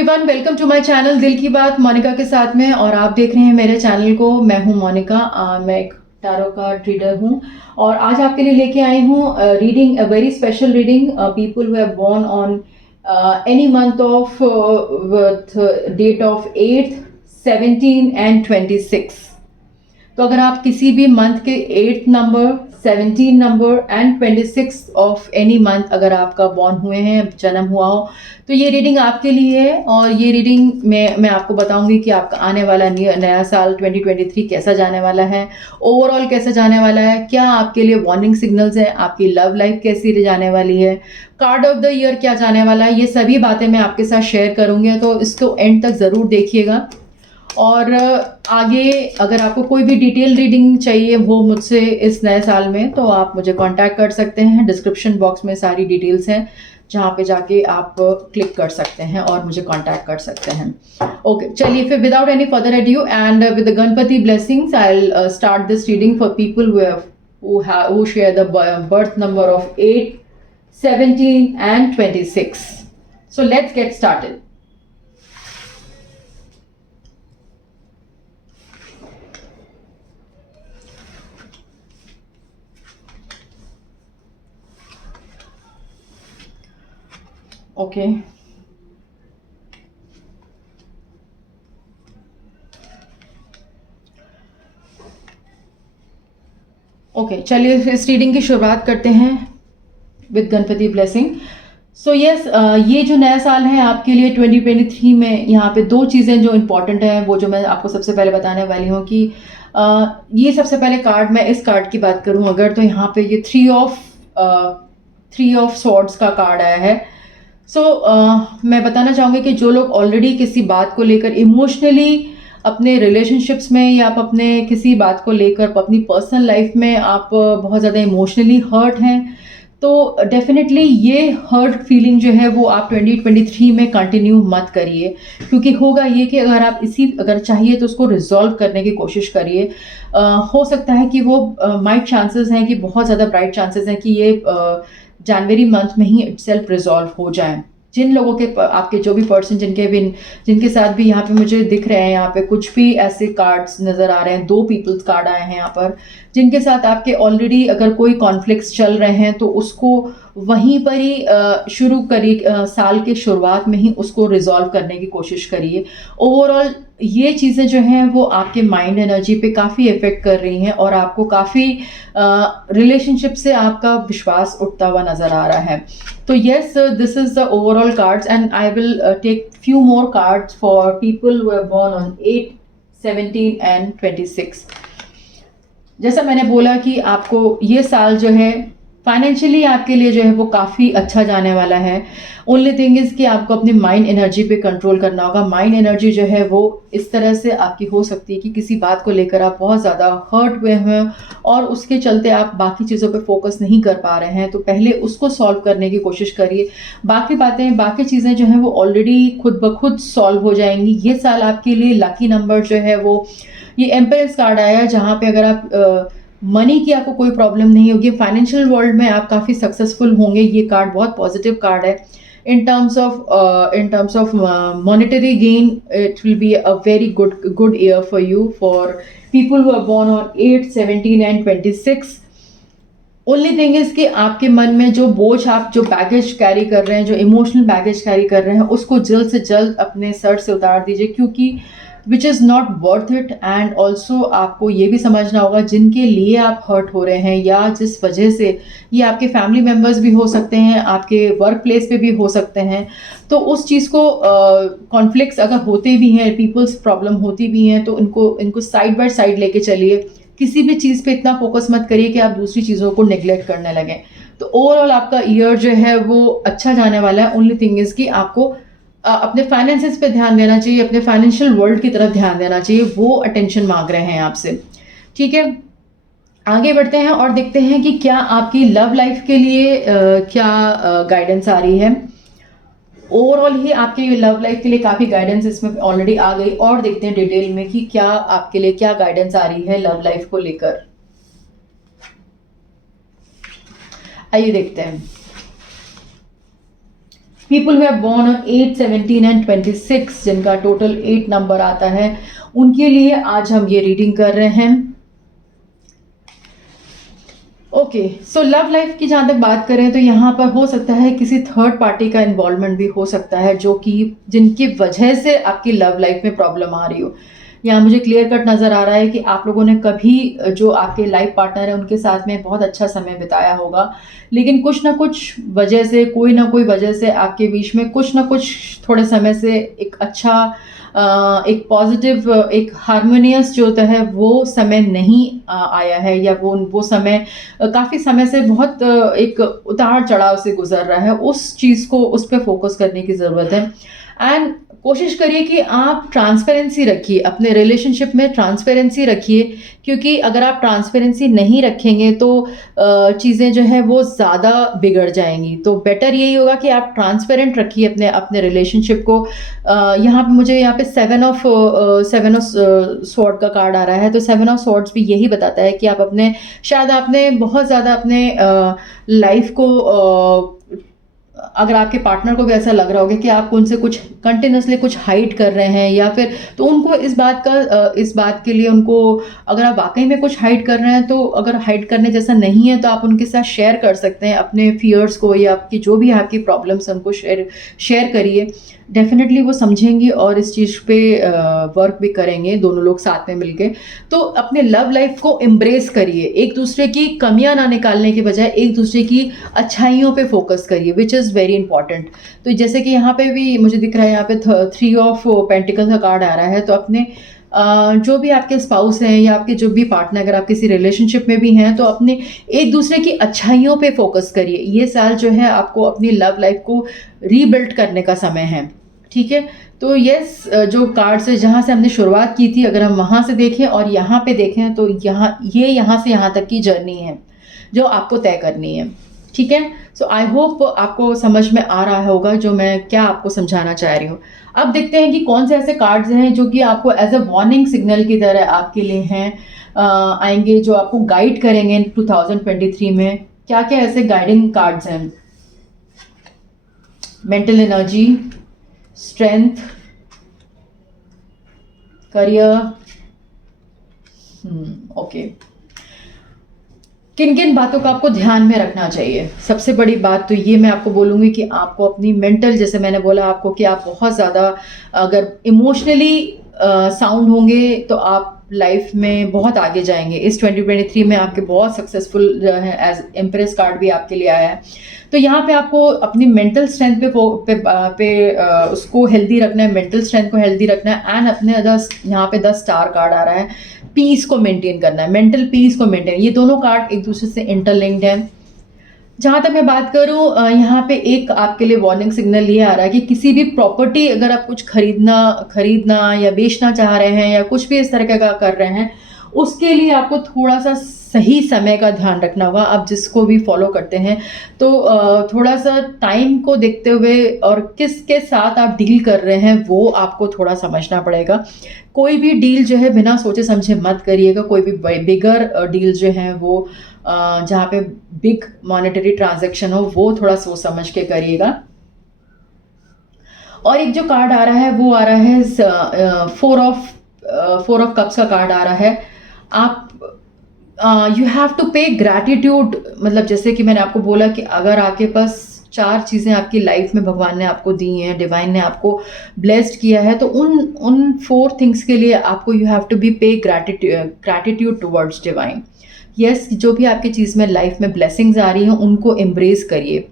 Everyone, welcome to my channel Dil Ki Baat Monika के साथ में। और आप देख रहे हैं मेरे चैनल को। मैं हूं मोनिका। मैं एक टैरो कार्ड रीडर हूं और आज आपके लिए लेके आई हूं reading, a very special reading, people who have born on any month of date of 8th, 17 and 26। तो अगर आप किसी भी मंथ के 8th number, 17 number and 26 of any month अगर आपका बॉर्न हुए हैं, जन्म हुआ हो, तो ये रीडिंग आपके लिए है। और ये रीडिंग में मैं आपको बताऊंगी कि आपका आने वाला नया साल 2023 कैसा जाने वाला है, ओवरऑल कैसा जाने वाला है, क्या आपके लिए वार्निंग सिग्नल्स है, आपकी लव लाइफ कैसी जाने वाली है, कार्ड ऑफ द ईयर क्या जाने वाला है। ये सभी बातें मैं आपके साथ शेयर करूंगी, तो इसको एंड तक ज़रूर देखिएगा। और आगे अगर आपको कोई भी डिटेल रीडिंग चाहिए वो मुझसे इस नए साल में, तो आप मुझे कांटेक्ट कर सकते हैं। डिस्क्रिप्शन बॉक्स में सारी डिटेल्स हैं जहाँ पे जाके आप क्लिक कर सकते हैं और मुझे कांटेक्ट कर सकते हैं। ओके, चलिए फिर without any further edu and with the Ganpati blessings I will start this reading for people who share the birth number of 8, 17 and 26. So let's get started. Okay, okay, चलिए इस रीडिंग की शुरुआत करते हैं with Ganpati blessing. So yes, ये जो नया साल है आपके लिए 2023 में, यहाँ पे दो चीज़ें जो इम्पोर्टेंट हैं वो जो मैं आपको सबसे पहले बताने वाली हूँ कि ये सबसे पहले कार्ड, मैं इस कार्ड की बात करूँ अगर, तो यहाँ पे ये थ्री ऑफ सॉर्ड्स का कार्ड आया है। सो मैं बताना चाहूँगी कि जो लोग ऑलरेडी किसी बात को लेकर इमोशनली अपने रिलेशनशिप्स में या आप अपने किसी बात को लेकर अपनी पर्सनल लाइफ में आप बहुत ज़्यादा इमोशनली हर्ट हैं, तो डेफिनेटली ये हर्ट फीलिंग जो है वो आप 2023 में कंटिन्यू मत करिए। क्योंकि होगा ये कि अगर चाहिए तो उसको रिजॉल्व करने की कोशिश करिए। हो सकता है कि वो माइट चांसेस हैं कि बहुत ज़्यादा ब्राइट चांसेस हैं कि ये जनवरी मंथ में ही सेल्फ रिजॉल्व हो जाए। जिन लोगों के आपके जो भी पर्सन जिनके साथ भी यहाँ पे मुझे दिख रहे हैं, यहाँ पे कुछ भी ऐसे कार्ड्स नज़र आ रहे हैं, दो पीपल्स कार्ड आए हैं यहाँ पर, जिनके साथ आपके ऑलरेडी अगर कोई कॉन्फ्लिक्ट्स चल रहे हैं तो उसको वहीं पर ही शुरू करिए, साल के शुरुआत में ही उसको रिजॉल्व करने की कोशिश करिए। ओवरऑल ये चीज़ें जो हैं वो आपके माइंड एनर्जी पे काफ़ी इफेक्ट कर रही हैं और आपको काफ़ी रिलेशनशिप से आपका विश्वास उठता हुआ नज़र आ रहा है। तो yes, this is the overall cards and I will take few more cards for people who are born on 8, 17 and 26. जैसा मैंने बोला कि आपको ये साल जो है फाइनेंशियली आपके लिए जो है वो काफ़ी अच्छा जाने वाला है। ओनली थिंग इज़ कि आपको अपनी माइंड एनर्जी पे कंट्रोल करना होगा। माइंड एनर्जी जो है वो इस तरह से आपकी हो सकती है कि किसी बात को लेकर आप बहुत ज़्यादा हर्ट हुए हैं और उसके चलते आप बाकी चीज़ों पे फोकस नहीं कर पा रहे हैं, तो पहले उसको सॉल्व करने की कोशिश करिए। बाकी चीज़ें जो हैं वो ऑलरेडी खुद ब खुद सॉल्व हो जाएंगी। ये साल आपके लिए लकी नंबर जो है वो ये एम्परेस कार्ड आया है, जहाँ पे अगर आप मनी की आपको कोई प्रॉब्लम नहीं होगी, फाइनेंशियल वर्ल्ड में आप काफ़ी सक्सेसफुल होंगे। ये कार्ड बहुत पॉजिटिव कार्ड है। in terms of monetary gain, it will be a very good year for you, for people who are born on 8, 17 and 26. Only thing is कि आपके मन में जो बोझ, आप जो बैगेज कैरी कर रहे हैं, जो इमोशनल बैगेज कैरी कर रहे हैं, उसको जल्द से जल्द अपने सर से उतार दीजिए, क्योंकि which is not worth it. And also आपको ये भी समझना होगा जिनके लिए आप हर्ट हो रहे हैं या जिस वजह से, ये आपके फैमिली मेम्बर्स भी हो सकते हैं, आपके वर्क प्लेस पे भी हो सकते हैं। तो उस चीज़ को कॉन्फ्लिक्ट्स अगर होते भी हैं, पीपल्स प्रॉब्लम होती भी हैं, तो इनको साइड बाय साइड लेके चलिए। किसी भी चीज़ पे इतना फोकस मत करिए कि आप दूसरी चीज़ों को नेग्लेक्ट करने लगें। तो ओवरऑल आपका ईयर जो है वो अच्छा जाने वाला है। ओनली थिंग इज़ कि आपको अपने फाइनेंसेस पे ध्यान देना चाहिए, अपने फाइनेंशियल वर्ल्ड की तरफ ध्यान देना चाहिए। वो अटेंशन मांग रहे हैं आपसे। ठीक है, आगे बढ़ते हैं और देखते हैं कि क्या आपकी लव लाइफ के लिए क्या गाइडेंस आ रही है। ओवरऑल ही आपके लव लाइफ के लिए काफ़ी गाइडेंस इसमें ऑलरेडी आ गई, और देखते हैं डिटेल में कि क्या आपके लिए क्या गाइडेंस आ रही है लव लाइफ को लेकर। आइए देखते हैं। People who have born on 8, 17 and 26, जिनका टोटल 8 नंबर आता है, उनके लिए आज हम ये रीडिंग कर रहे हैं। ओके, सो लव लाइफ की जहाँ तक बात करें तो यहाँ पर हो सकता है किसी थर्ड पार्टी का इन्वॉल्वमेंट भी हो सकता है, जो कि जिनकी वजह से आपकी लव लाइफ में प्रॉब्लम आ रही हो। यहाँ मुझे क्लियर कट नज़र आ रहा है कि आप लोगों ने कभी जो आपके लाइफ पार्टनर है उनके साथ में बहुत अच्छा समय बिताया होगा, लेकिन कुछ ना कुछ वजह से, कोई ना कोई वजह से आपके बीच में कुछ ना कुछ थोड़े समय से एक अच्छा एक पॉजिटिव, एक हार्मोनियस जो होता है वो समय नहीं आया है, या वो समय काफ़ी समय से बहुत एक उतार चढ़ाव से गुजर रहा है। उस चीज़ को, उस पर फोकस करने की ज़रूरत है। एंड कोशिश करिए कि आप ट्रांसपेरेंसी रखिए, अपने रिलेशनशिप में ट्रांसपेरेंसी रखिए, क्योंकि अगर आप ट्रांसपेरेंसी नहीं रखेंगे तो चीज़ें जो है वो ज़्यादा बिगड़ जाएंगी। तो बेटर यही होगा कि आप ट्रांसपेरेंट रखिए अपने अपने रिलेशनशिप को। यहाँ पे मुझे यहाँ पे सेवन ऑफ स्वॉर्ड का कार्ड आ रहा है, तो सेवन ऑफ स्वॉर्ड्स भी यही बताता है कि आप अपने, शायद आपने बहुत ज़्यादा अपने लाइफ को अगर आपके पार्टनर को भी ऐसा लग रहा होगा कि आप उनसे कुछ कंटिन्यूसली कुछ हाइड कर रहे हैं, या फिर तो उनको इस बात के लिए उनको, अगर आप वाकई में कुछ हाइड कर रहे हैं, तो अगर हाइड करने जैसा नहीं है तो आप उनके साथ शेयर कर सकते हैं अपने फियर्स को, या आपकी जो भी आपकी प्रॉब्लम्स हैं उनको शेयर करिए। डेफिनेटली वो समझेंगी और इस चीज़ पे वर्क भी करेंगे, दोनों लोग साथ में मिलके। तो अपने लव लाइफ को एम्ब्रेस करिए, एक दूसरे की कमियां ना निकालने के बजाय एक दूसरे की अच्छाइयों पे फोकस करिए, विच इज़ वेरी इंपॉर्टेंट। तो जैसे कि यहाँ पे भी मुझे दिख रहा है, यहाँ पे 3 ऑफ पेंटिकल का कार्ड आ रहा है, तो अपने जो भी आपके स्पाउस हैं या आपके जो भी पार्टनर, अगर आप किसी रिलेशनशिप में भी हैं, तो अपने एक दूसरे की अच्छाइयों पे फोकस करिए। ये साल जो है आपको अपनी लव लाइफ को रीबिल्ड करने का समय है, ठीक है। तो यस, जो कार्ड से जहाँ से हमने शुरुआत की थी, अगर हम वहाँ से देखें और यहाँ पे देखें, तो यहाँ से यहाँ तक की जर्नी है जो आपको तय करनी है, ठीक है। सो आई होप आपको समझ में आ रहा होगा जो मैं क्या आपको समझाना चाह रही हूँ। अब देखते हैं कि कौन से ऐसे कार्ड्स हैं जो कि आपको एज अ वार्निंग सिग्नल की तरह आपके लिए हैं, आएंगे, जो आपको गाइड करेंगे 2023 में। क्या क्या ऐसे गाइडिंग कार्ड्स हैं? Mental energy, strength, career, okay. किन किन बातों का आपको ध्यान में रखना चाहिए? सबसे बड़ी बात तो ये मैं आपको बोलूँगी कि आपको अपनी मेंटल, जैसे मैंने बोला आपको कि आप बहुत ज़्यादा अगर इमोशनली साउंड होंगे तो आप लाइफ में बहुत आगे जाएंगे। इस 2023 में आपके बहुत सक्सेसफुल हैं, एज एम्प्रेस कार्ड भी आपके लिए आया है। तो यहाँ पे आपको अपनी मेंटल स्ट्रेंथ पे उसको हेल्दी रखना है, मेंटल स्ट्रेंथ को हेल्दी रखना है। एंड अपने यहाँ पे 10 स्टार कार्ड आ रहा है, पीस को मेंटेन करना है, मेंटल पीस को मेंटेन। ये दोनों कार्ड एक दूसरे से इंटरलिंक्ड हैं। जहाँ तक मैं बात करूँ, यहाँ पे एक आपके लिए वार्निंग सिग्नल ये आ रहा है कि किसी भी प्रॉपर्टी, अगर आप कुछ खरीदना या बेचना चाह रहे हैं, या कुछ भी इस तरह का कर रहे हैं, उसके लिए आपको थोड़ा सा सही समय का ध्यान रखना होगा। आप जिसको भी फॉलो करते हैं तो थोड़ा सा टाइम को देखते हुए और किसके साथ आप डील कर रहे हैं वो आपको थोड़ा समझना पड़ेगा। कोई भी डील जो है बिना सोचे समझे मत करिएगा। कोई भी बिगर डील जो है वो जहाँ पे बिग मॉनेटरी ट्रांजैक्शन हो, वो थोड़ा सोच समझ के करिएगा। और एक जो कार्ड आ रहा है वो आ रहा है 4 ऑफ कप्स का कार्ड आ रहा है। आप यू हैव टू पे ग्रैटिट्यूड, मतलब जैसे कि मैंने आपको बोला कि अगर आपके पास 4 चीज़ें आपकी लाइफ में भगवान ने आपको दी हैं, डिवाइन ने आपको ब्लेस्ड किया है, तो उन 4 थिंग्स के लिए आपको यू हैव टू बी पे ग्रैटिट्यूड टुवर्ड्स डिवाइन। यस, जो भी आपकी चीज़ में लाइफ में ब्लेसिंग्स आ रही हैं उनको एम्ब्रेस करिए,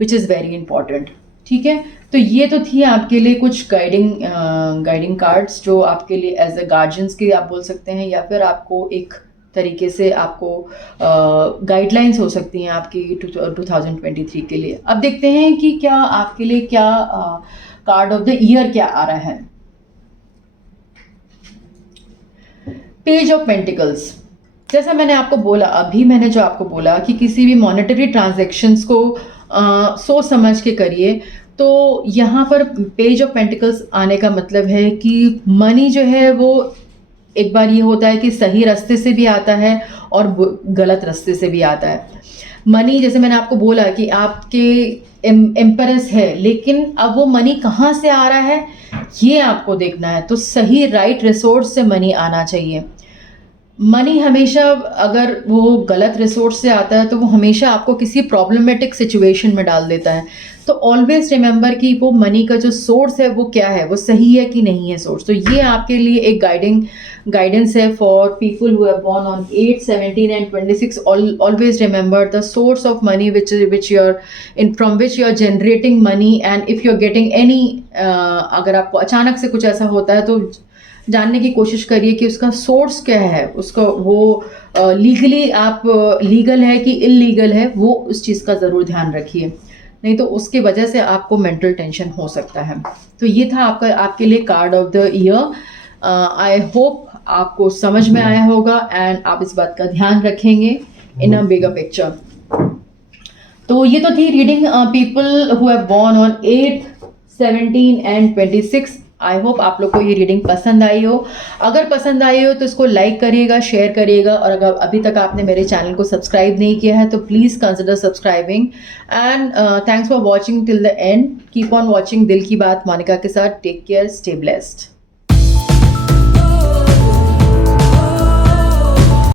विच इज़ वेरी इंपॉर्टेंट, ठीक है। तो ये तो थी आपके लिए कुछ गाइडिंग कार्ड्स जो आपके लिए एज अ गार्जियंस के आप बोल सकते हैं, या फिर आपको एक तरीके से आपको गाइडलाइंस हो सकती हैं आपकी 2023 के लिए। अब देखते हैं कि क्या आपके लिए क्या कार्ड ऑफ द ईयर क्या आ रहा है। Page of pentacles. जैसा मैंने आपको बोला, अभी मैंने जो आपको बोला कि किसी भी मॉनेटरी ट्रांजैक्शंस को सोच समझ के करिए, तो यहाँ पर पेज ऑफ पेंटिकल्स आने का मतलब है कि मनी जो है वो एक बार ये होता है कि सही रास्ते से भी आता है और गलत रास्ते से भी आता है। मनी, जैसे मैंने आपको बोला कि आपके एम्प्रेस है, लेकिन अब वो मनी कहाँ से आ रहा है ये आपको देखना है। तो सही राइट रिसोर्स से मनी आना चाहिए। मनी हमेशा, अगर वो गलत रिसोर्स से आता है तो वो हमेशा आपको किसी प्रॉब्लमेटिक सिचुएशन में डाल देता है। तो ऑलवेज रिमेंबर कि वो मनी का जो सोर्स है वो क्या है, वो सही है कि नहीं है सोर्स। तो ये आपके लिए एक गाइडेंस है for people who have born on 8, 17 and 26। Always remember the source of money which you are in, from which you are generating money, and if you are getting any, अगर आपको अचानक से कुछ ऐसा होता है तो जानने की कोशिश करिए कि उसका सोर्स क्या है, उसका वो लीगली आप लीगल है कि इलीगल है, वो उस चीज़ का ज़रूर ध्यान रखिए, नहीं तो उसके वजह से आपको मेंटल टेंशन हो सकता है। तो ये था आपके लिए card of the year. I hope आपको समझ में आया होगा एंड आप इस बात का ध्यान रखेंगे इन अ बिगर पिक्चर। तो ये तो थी reading people who have born on 8, 17 and 26। I hope आप लोग को ये रीडिंग पसंद आई हो। अगर पसंद आई हो तो इसको लाइक करिएगा, शेयर करिएगा, और अगर अभी तक आपने मेरे चैनल को सब्सक्राइब नहीं किया है तो please consider subscribing. And thanks for watching till the end. Keep on watching Dil Ki Baat Monika के साथ। Take care, stay blessed.